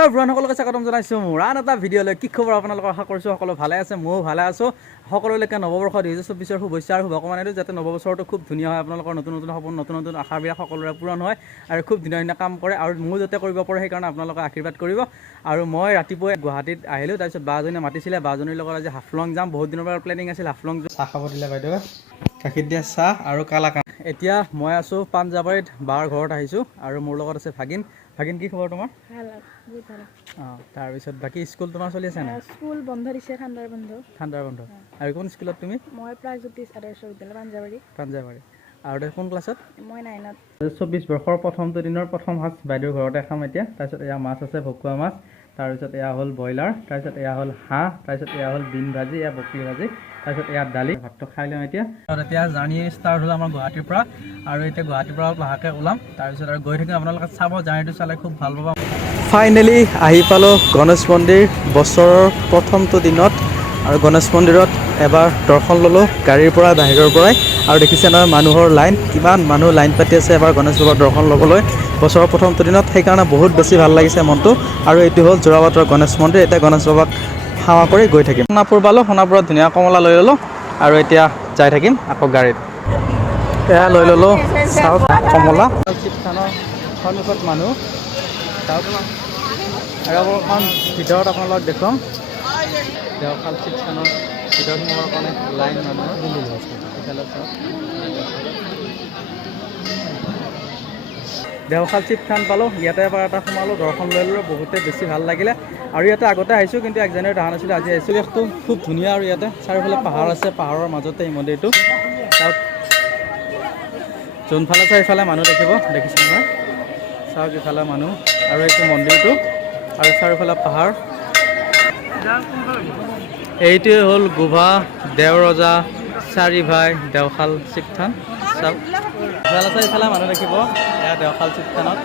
Hello' সকলোকে স্বাগতম জনাইছোঁ মোৰ আন এটা ভিডিঅ'লৈ। কি খবৰ আপোনালোকৰ? আশা কৰিছোঁ সকলো ভালে আছে, ময়ো ভালে আছোঁ। সকলোলৈকে নৱবৰ্ষ 2024 শুভেচ্ছা আৰু শুভকামনা দিওঁ, যাতে নৱবছৰটো খুব ধুনীয়া হয়, আপোনালোকৰ নতুন নতুন সপোন, নতুন নতুন আশাবিলাক সকলোৰে পূৰণ হয় আৰু খুব ধুনীয়া ধুনীয়া কাম কৰে আৰু ময়ো যাতে কৰিব পাৰোঁ, সেইকাৰণে আপোনালোকে আশীৰ্বাদ কৰিব। আৰু মই ৰাতিপুৱাই গুৱাহাটীত আহিলোঁ, তাৰপিছত বাজনীয়ে মাতিছিলে, বাজনীৰ লগত আজি হাফলং যাম। বহুত দিনৰ পৰা প্লেনিং আছিল হাফলং। চাহ খাব দিলে বাইদেৱে, গাখীৰ দিয়া চাহ আৰু কালাকান। এতিয়া মই আছোঁ পাঞ্জাবাৰীত, বাৰ ঘৰত আহিছোঁ আৰু মোৰ লগত আছে ভাগিন। ভাগিন, কি খবৰ তোমাৰ? অঁ, তাৰপিছত বাকী স্কুল তোমাৰ চলি আছে নাই? স্কুল বন্ধ দিছে, ঠাণ্ডাৰ বন্ধ। আৰু কোন স্কুলত তুমি? মই প্ৰাগজ্যোতিষ আদৰ্শ বিদ্যালয় পাঞ্জাবাৰী। আৰু কোন ক্লাছত? মই 9ত। 24 বৰ্ষৰ প্ৰথমটো দিনৰ প্ৰথম সাঁজ বাইদেউৰ ঘৰতে খাম এতিয়া। তাৰপিছত এয়া মাছ আছে, ভকুৱা মাছ। তাৰপিছত এয়া হ'ল ব্ৰইলাৰ, তাৰপিছত এয়া হ'ল হাঁহ, তাৰপিছত এয়া হ'ল বিন ভাজি, এয়া বকলি ভাজি, তাৰপিছত এয়া দালি। ভাতটো খাই লওঁ এতিয়া। এতিয়া জাৰ্ণি ষ্টাৰ্ট হ'ল আমাৰ গুৱাহাটীৰ পৰা, আৰু এতিয়া গুৱাহাটীৰ পৰা লাহেকৈ ওলাম। তাৰপিছত আৰু গৈ থাকিম, আপোনালোকে চাব, জাৰ্ণিটো চালে খুব ভাল পাব। ফাইনেলি আহি পালোঁ গণেশ মন্দিৰ বছৰৰ প্ৰথমটো দিনত, আৰু গণেশ মন্দিৰত এবাৰ দৰ্শন ল'লোঁ গাড়ীৰ পৰা, বাহিৰৰ পৰাই। আৰু দেখিছে নহয় মানুহৰ লাইন, কিমান মানুহ লাইন পাতি আছে এবাৰ গণেশ বাবাৰ দৰ্শন ল'বলৈ বছৰৰ প্ৰথমটো দিনত। সেইকাৰণে বহুত বেছি ভাল লাগিছে মনটো। আৰু এইটো হ'ল যোৰাবাটৰ গণেশ মন্দিৰ। এতিয়া গণেশ বাবাক সেৱা কৰি গৈ থাকিম। সোণাপুৰ পালোঁ, সোণাপুৰত ধুনীয়া কমলা লৈ ল'লোঁ আৰু এতিয়া যাই থাকিম আকৌ গাড়ীত। এয়া লৈ ল'লোঁ চাওক কমলা। শিৱথানৰ সন্মুখত মানুহ চাওক, আৰু অকণমান ভিতৰত আপোনালোকক দেখুৱাম। দেওশাল শিৱথানৰ ভিতৰত সোমাবৰ কাৰণে লাইন মানুহৰ। ইফালে চাওক, দেওশাল শিৱথান পালোঁ। ইয়াতে এবাৰ এটা সোমালোঁ, দৰ্শন লৈ ল'লোঁ, বহুতে বেছি ভাল লাগিলে। আৰু ইয়াতে আগতে আহিছোঁ, কিন্তু এক জানুৱাৰীত অহা নাছিলোঁ, আজি আহিছোঁ। পৰিৱেশটো খুব ধুনীয়া, আৰু ইয়াতে চাৰিওফালে পাহাৰ আছে, পাহাৰৰ মাজতে এই মন্দিৰটো। চাওক, যোনফালে চাই ইফালে মানুহ দেখিব, দেখিছে নহয়? চাওক ইফালে মানুহ, আৰু এইটো মন্দিৰটো, আৰু চাৰিওফালে পাহাৰ। এইটোৱে হ'ল গোভা দেওৰজা চাৰি ভাই দেওশাল শিৱথান। চাওক ইফালে চাই ইফালে মানুহ দেখিব, এয়া দেওশাল শিৱথানত।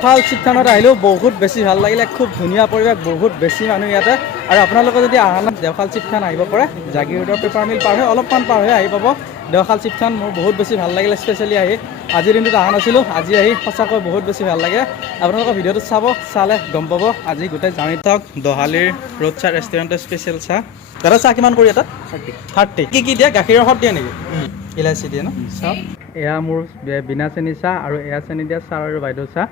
দেওশাল শিৱথানত আহিলেও বহুত বেছি ভাল লাগিলে, খুব ধুনীয়া পৰিৱেশ, বহুত বেছি মানুহ ইয়াতে। আৰু আপোনালোকে যদি অহা নাই, দেওশাল শিৱথান আহিব পাৰে, জাগীৰোডৰ পেপাৰ মিল পাৰ হৈ অলপমান পাৰ হৈ আহি পাব দেওশাল শিৱথান। মোৰ বহুত বেছি ভাল লাগিলে, স্পেচিয়েলি আহি। আজিৰ দিনটোত অহা নাছিলোঁ, আজি আহি সঁচাকৈ বহুত বেছি ভাল লাগে। আপোনালোকৰ ভিডিঅ'টো চাব, চালে গম পাব আজি গোটেই জাৰ্ণিত। চাওক দহালিৰ ৰোড চাহ ৰেষ্টুৰেণ্টৰ স্পেচিয়েল চাহ। দাদা চাহ কিমান কৰি এটাত? 30। কি কি দিয়ে? গাখীৰৰ সত দিয়ে নেকি? ইলাচি দিয়ে ন? চাওক এয়া মোৰ বিনা চেনি চাহ, আৰু এয়া চেনি দিয়া চাহ আৰু বাইদেউ চাহ।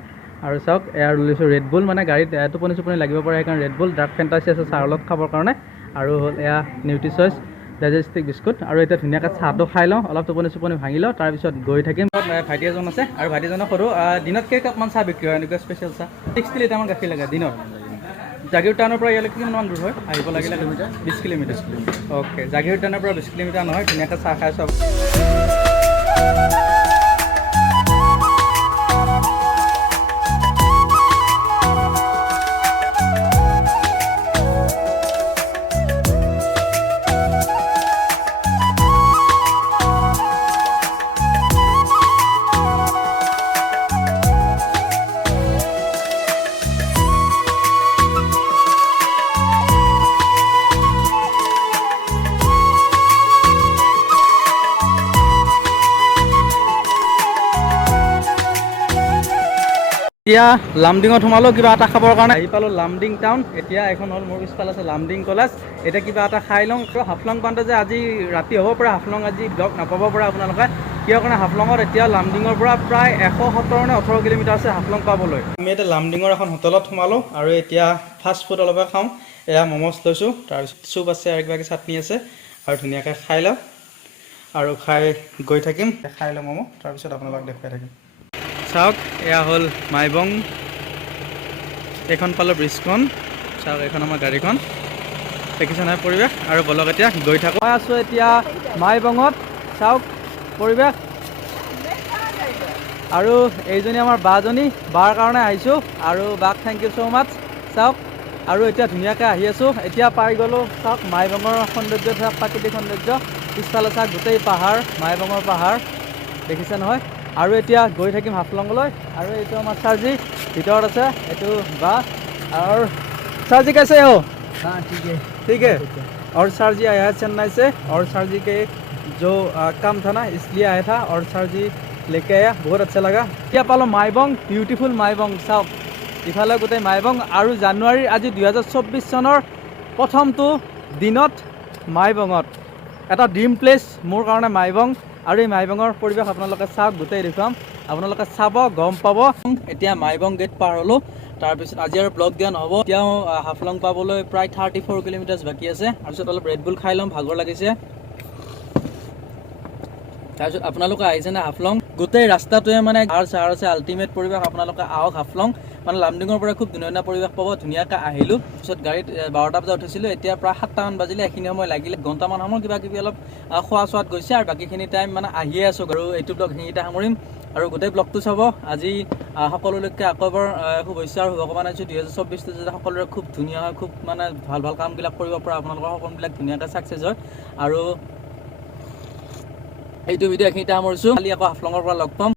আৰু চাওক এয়া লৈছোঁ ৰেড বুল, মানে গাড়ীত টোপনি চোপনি লাগিব পাৰে, সেইকাৰণে ৰেড বুল। ডাৰ্ক ফেণ্টাচি আছে চাহৰ লগত খাবৰ কাৰণে। আৰু হ'ল এয়া নিউট্ৰি চইচ ডাইজেষ্টিক বিস্কুট। আৰু এতিয়া ধুনীয়াকৈ চাহটো খাই লওঁ, অলপ টোপনি চোপনি ভাঙি লওঁ, তাৰপিছত গৈ থাকিম। ভাইটি এজন আছে, আৰু ভাইটিজনক সোধোঁ দিনত কেইকাপমান চাহ বিক্ৰী হয়, এনেকুৱা স্পেচিয়েল চাহ? 60 লিটাৰমান গাখীৰ লাগে দিনত। জাগীৰোড টাউনৰ পৰা ইয়ালৈকে কিমান দূৰ হয় আহিব লাগিলে? 20 কিলোমিটাৰ। অ'কে, জাগীৰোড টাউনৰ পৰা 20 কিলোমিটাৰ নহয়। ধুনীয়াকৈ চাহ খাই চাওক। এতিয়া লামডিঙত সোমালোঁ কিবা এটা খাবৰ কাৰণে। আহি পালোঁ লামডিং টাউন। এতিয়া এখন হ'ল মোৰ পিছফালে আছে লামডিং কলেজ। এতিয়া কিবা এটা খাই লওঁ। হাফলং পাওঁতে যে আজি ৰাতি হ'ব পাৰে, হাফলং আজি ব্লগ নাপাব পাৰে আপোনালোকে। কিয় কাৰণে হাফলঙত এতিয়া লামডিঙৰ পৰা প্ৰায় 117 নে 18 কিলোমিটাৰ আছে হাফলং পাবলৈ। আমি এতিয়া লামডিঙৰ এখন হোটেলত সোমালোঁ, আৰু এতিয়া ফাষ্ট ফুড অলপে খাওঁ। এয়া ম'ম'জ লৈছোঁ, তাৰপিছত চুপ আছে, আৰু কিবা কিবি চাটনি আছে, আৰু ধুনীয়াকৈ খাই লওঁ। আৰু খাই গৈ থাকিম, খাই লওঁ ম'ম', তাৰপিছত আপোনালোকক দেখুৱাই থাকিম। চাওক এয়া হ'ল মাইবং। এইখন পালোঁ ব্ৰিজখন। চাওক এইখন আমাৰ গাড়ীখন, দেখিছে নহয় পৰিৱেশ। আৰু বলক এতিয়া গৈ থাকোঁ। মই আছোঁ এতিয়া মাইবঙত। চাওক পৰিৱেশ, আৰু এইজনী আমাৰ বাজনী, বাৰ কাৰণে আহিছোঁ, আৰু বাক থেংক ইউ ছ' মাছ। চাওক, আৰু এতিয়া ধুনীয়াকৈ আহি আছোঁ। এতিয়া পাই গ'লোঁ। চাওক মাইবঙৰ সৌন্দৰ্য, চাওক প্ৰাকৃতিক সৌন্দৰ্য। পিছফালে চাওক গোটেই পাহাৰ, মাইবঙৰ পাহাৰ, দেখিছে নহয়। আৰু এতিয়া গৈ থাকিম হাফলঙলৈ। আৰু এইটো আমাৰ চাৰ্জি ভিতৰত আছে, এইটো বা। और सर जी कैसे हो? हाँ ठीक है। और सर जी आया है चेन्नई से, और सर जी के जो काम था ना इसलिए आया था, और सर जी लेके आया, बहुत अच्छा लगा। क्या पालो माइबंग, ब्यूटीफुल माइबंग। साहब ইফালে গোটেই মাইবং আৰু জানুৱাৰীৰ আজি 2024 চনৰ প্ৰথমটো দিনত মাইবঙত এটা ড্ৰিম প্লেচ মোৰ কাৰণে মাইবং আৰু এই মাইবঙৰ পৰিৱেশ আপোনালোকে চাওক গোটেই দেখুৱাম আপোনালোকে চাব গম পাব এতিয়া মাইবং গেট পাৰ হ'লোঁ তাৰপিছত আজি আৰু ব্লগ দিয়া নহ'ব এতিয়াও হাফলং পাবলৈ প্ৰায় 34 কিলোমিটাৰ বাকী আছে তাৰপিছত অলপ ৰেডবুল খাই ল'ম ভাগৰ লাগিছে তাৰপিছত আপোনালোকে আহিছেনে হাফলং গোটেই ৰাস্তাটোৱে মানে চাহাৰ আছে আল্টিমেট পৰিৱেশ আপোনালোকে আহক হাফলং মানে লামডিঙৰ পৰা খুব ধুনীয়া পৰিৱেশ পাব ধুনীয়াকৈ আহিলোঁ তাৰপিছত গাড়ীত 12টা বজাত উঠিছিলোঁ এতিয়া প্ৰায় 7টামান বাজিলে এইখিনি সময় লাগিলে ঘণ্টামান সময় কিবা কিবি অলপ খোৱা চোৱাত গৈছে আৰু বাকীখিনি টাইম মানে আহিয়ে আছোঁ আৰু এইটো ব্লগ সেইকেইটা সামৰিম আৰু গোটেই ব্লগটো চাব আজি সকলোলৈকে আকৌ এবাৰ শুভেচ্ছা আৰু শুভকামনা জনাইছোঁ 2024টো যাতে সকলোৰে খুব ধুনীয়া হয় খুব মানে ভাল ভাল কামবিলাক কৰিব পৰা আপোনালোকৰ সপোনবিলাক ধুনীয়াকৈ ছাকচেছ হয় আৰু এইটো ভিডিঅ' এইখিনিতে সামৰিছোঁ কালি আকৌ হাফলঙৰ পৰা লগ পাম